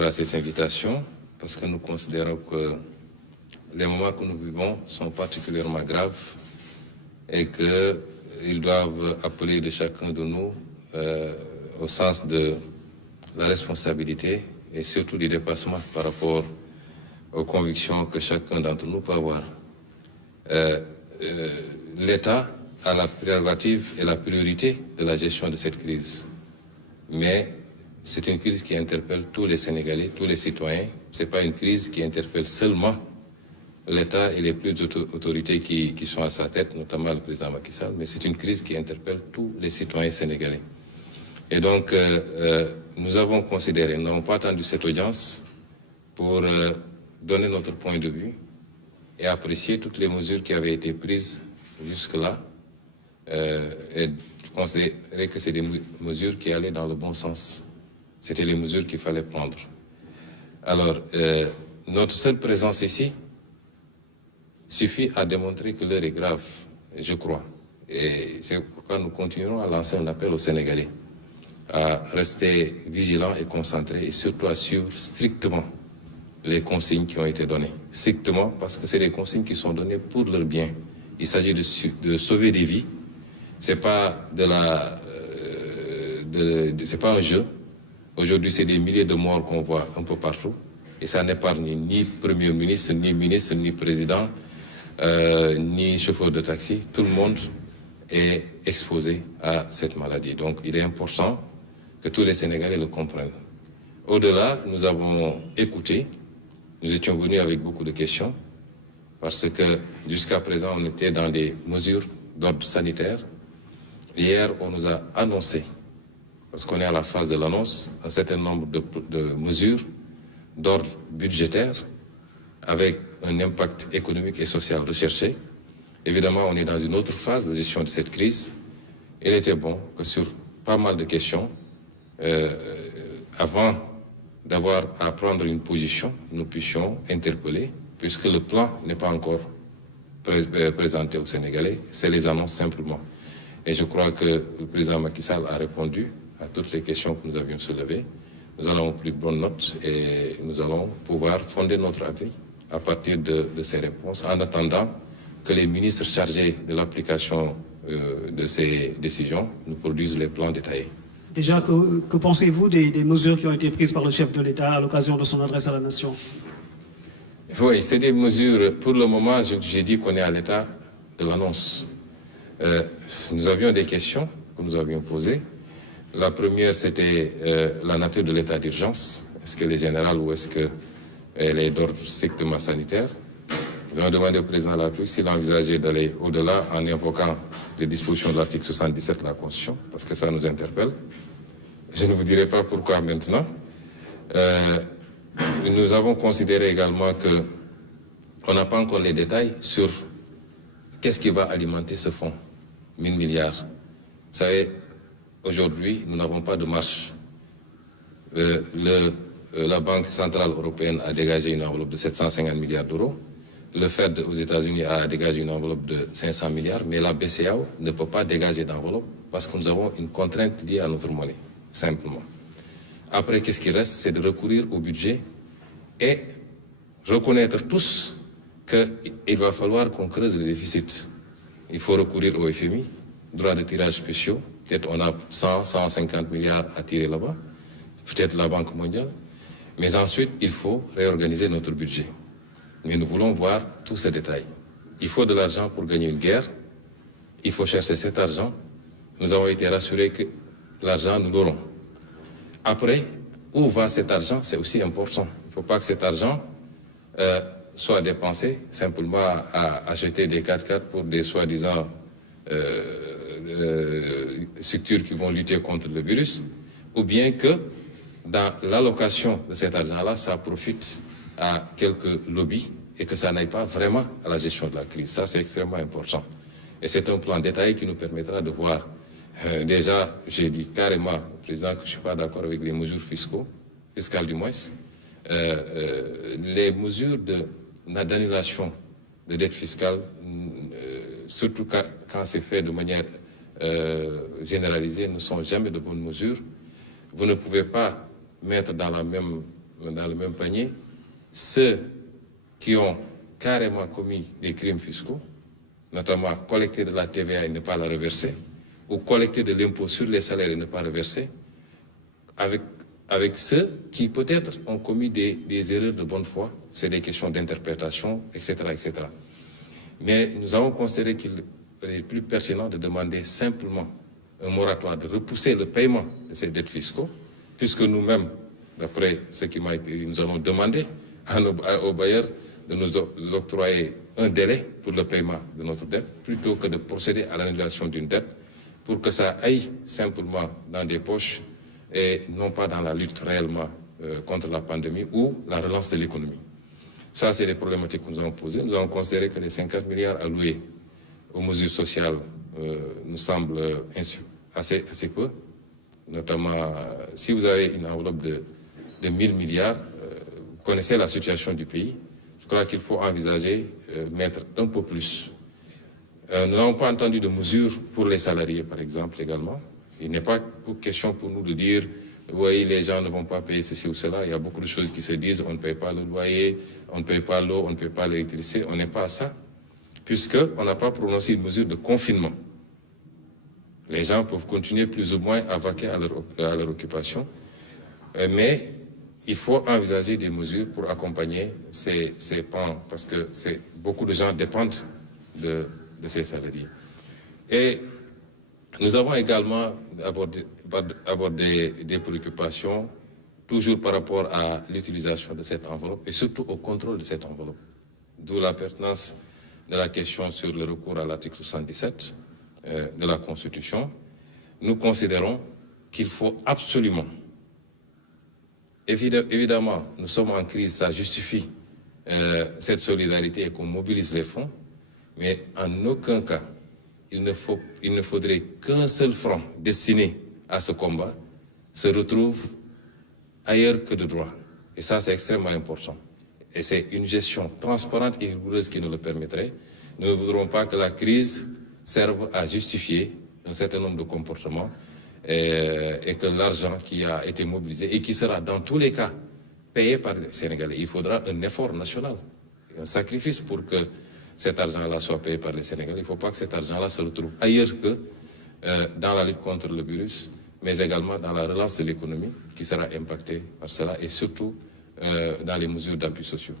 à cette invitation parce que nous considérons que les moments que nous vivons sont particulièrement graves et qu'ils doivent appeler de chacun de nous au sens de la responsabilité et surtout du dépassement par rapport aux convictions que chacun d'entre nous peut avoir. L'État a la prérogative et la priorité de la gestion de cette crise. Mais c'est une crise qui interpelle tous les Sénégalais, tous les citoyens. Ce n'est pas une crise qui interpelle seulement l'État et les plus autorités qui sont à sa tête, notamment le président Macky Sall, mais c'est une crise qui interpelle tous les citoyens sénégalais. Et donc, nous avons considéré, nous n'avons pas attendu cette audience pour donner notre point de vue et apprécier toutes les mesures qui avaient été prises jusque-là. Et considérer que c'est des mesures qui allaient dans le bon sens. C'était les mesures qu'il fallait prendre. Alors, notre seule présence ici suffit à démontrer que l'heure est grave, je crois. Et c'est pourquoi nous continuerons à lancer un appel aux Sénégalais à rester vigilants et concentrés et surtout à suivre strictement les consignes qui ont été données. Strictement parce que c'est des consignes qui sont données pour leur bien. Il s'agit de sauver des vies. C'est pas c'est pas un jeu. Aujourd'hui, c'est des milliers de morts qu'on voit un peu partout. Et ça n'épargne ni Premier ministre, ni président, ni chauffeur de taxi. Tout le monde est exposé à cette maladie. Donc, il est important que tous les Sénégalais le comprennent. Au-delà, nous avons écouté. Nous étions venus avec beaucoup de questions. Parce que jusqu'à présent, on était dans des mesures d'ordre sanitaire. Hier, on nous a annoncé, parce qu'on est à la phase de l'annonce, un certain nombre de mesures d'ordre budgétaire avec un impact économique et social recherché. Évidemment, on est dans une autre phase de gestion de cette crise. Il était bon que sur pas mal de questions, avant d'avoir à prendre une position, nous puissions interpeller, puisque le plan n'est pas encore présenté aux Sénégalais, c'est les annonces simplement. Et je crois que le président Macky Sall a répondu à toutes les questions que nous avions soulevées. Nous allons avoir plus de bonnes notes et nous allons pouvoir fonder notre avis à partir de ces réponses, en attendant que les ministres chargés de l'application de ces décisions nous produisent les plans détaillés. Déjà, que pensez-vous des mesures qui ont été prises par le chef de l'État à l'occasion de son adresse à la nation? Oui, c'est des mesures, pour le moment, j'ai dit qu'on est à l'état de l'annonce. Nous avions des questions que nous avions posées. La première, c'était la nature de l'état d'urgence. Est-ce qu'elle est générale ou est-ce qu'elle est d'ordre strictement sanitaire? Nous avons demandé au président de la République s'il envisageait d'aller au-delà en invoquant les dispositions de l'article 77 de la Constitution, parce que ça nous interpelle. Je ne vous dirai pas pourquoi maintenant. Nous avons considéré également qu'on n'a pas encore les détails sur qu'est-ce qui va alimenter ce fonds, 1000 milliards. Vous savez, aujourd'hui, nous n'avons pas de marche. La Banque centrale européenne a dégagé une enveloppe de 750 milliards d'euros. Le Fed aux États-Unis a dégagé une enveloppe de 500 milliards, mais la BCEAO ne peut pas dégager d'enveloppe parce que nous avons une contrainte liée à notre monnaie, simplement. Après, qu'est-ce qui reste? C'est de recourir au budget et reconnaître tous qu'il va falloir qu'on creuse le déficit. Il faut recourir au FMI, droits de tirage spéciaux. Peut-être on a 150 milliards à tirer là-bas, peut-être la Banque mondiale. Mais ensuite, il faut réorganiser notre budget. Mais nous voulons voir tous ces détails. Il faut de l'argent pour gagner une guerre. Il faut chercher cet argent. Nous avons été rassurés que l'argent, nous l'aurons. Après, où va cet argent? C'est aussi important. Il ne faut pas que cet argent soit dépensé simplement à acheter des 4x4 pour des soi-disant structures qui vont lutter contre le virus, ou bien que dans l'allocation de cet argent-là, ça profite à quelques lobbies et que ça n'aille pas vraiment à la gestion de la crise. Ça, c'est extrêmement important. Et c'est un plan détaillé qui nous permettra de voir. Déjà, j'ai dit carrément au président que je ne suis pas d'accord avec les mesures fiscales du moins. Les mesures d'annulation de dette fiscale, surtout quand c'est fait de manière généralisée, ne sont jamais de bonnes mesures. Vous ne pouvez pas mettre dans la même panier ceux qui ont carrément commis des crimes fiscaux, notamment collecter de la TVA et ne pas la reverser, ou collecter de l'impôt sur les salaires et ne pas reverser, avec ceux qui peut-être ont commis des erreurs de bonne foi, c'est des questions d'interprétation, etc., etc. Mais nous avons considéré qu'il est plus pertinent de demander simplement un moratoire, de repousser le paiement de ces dettes fiscaux, puisque nous-mêmes, d'après ce qui m'a été dit, nous allons demander aux bailleurs de nous octroyer un délai pour le paiement de notre dette, plutôt que de procéder à l'annulation d'une dette, pour que ça aille simplement dans des poches et non pas dans la lutte réellement contre la pandémie ou la relance de l'économie. Ça, c'est les problématiques que nous avons posées. Nous avons considéré que les 50 milliards alloués aux mesures sociales nous semblent assez peu. Notamment, si vous avez une enveloppe de 1000 milliards, vous connaissez la situation du pays. Je crois qu'il faut envisager mettre un peu plus. Nous n'avons pas entendu de mesures pour les salariés, par exemple, également. Il n'est pas question pour nous de dire oui, les gens ne vont pas payer ceci ou cela. Il y a beaucoup de choses qui se disent, on ne paye pas le loyer, on ne paye pas l'eau, on ne paye pas l'électricité. On n'est pas à ça, puisqu'on n'a pas prononcé une mesure de confinement. Les gens peuvent continuer plus ou moins à vaquer à leur occupation, mais il faut envisager des mesures pour accompagner ces pans, parce que beaucoup de gens dépendent de ces salariés. Et nous avons également abordé des préoccupations, toujours par rapport à l'utilisation de cette enveloppe et surtout au contrôle de cette enveloppe. D'où la pertinence de la question sur le recours à l'article 77 de la Constitution. Nous considérons qu'il faut absolument, évidemment, nous sommes en crise, ça justifie cette solidarité et qu'on mobilise les fonds, mais en aucun cas, il ne faudrait qu'un seul franc destiné à ce combat se retrouve ailleurs que de droit. Et ça, c'est extrêmement important. Et c'est une gestion transparente et rigoureuse qui nous le permettrait. Nous ne voudrons pas que la crise serve à justifier un certain nombre de comportements et que l'argent qui a été mobilisé et qui sera dans tous les cas payé par les Sénégalais, il faudra un effort national, un sacrifice pour que cet argent-là soit payé par les Sénégalais. Il ne faut pas que cet argent-là se retrouve ailleurs que dans la lutte contre le virus, mais également dans la relance de l'économie qui sera impactée par cela et surtout dans les mesures d'appui sociaux.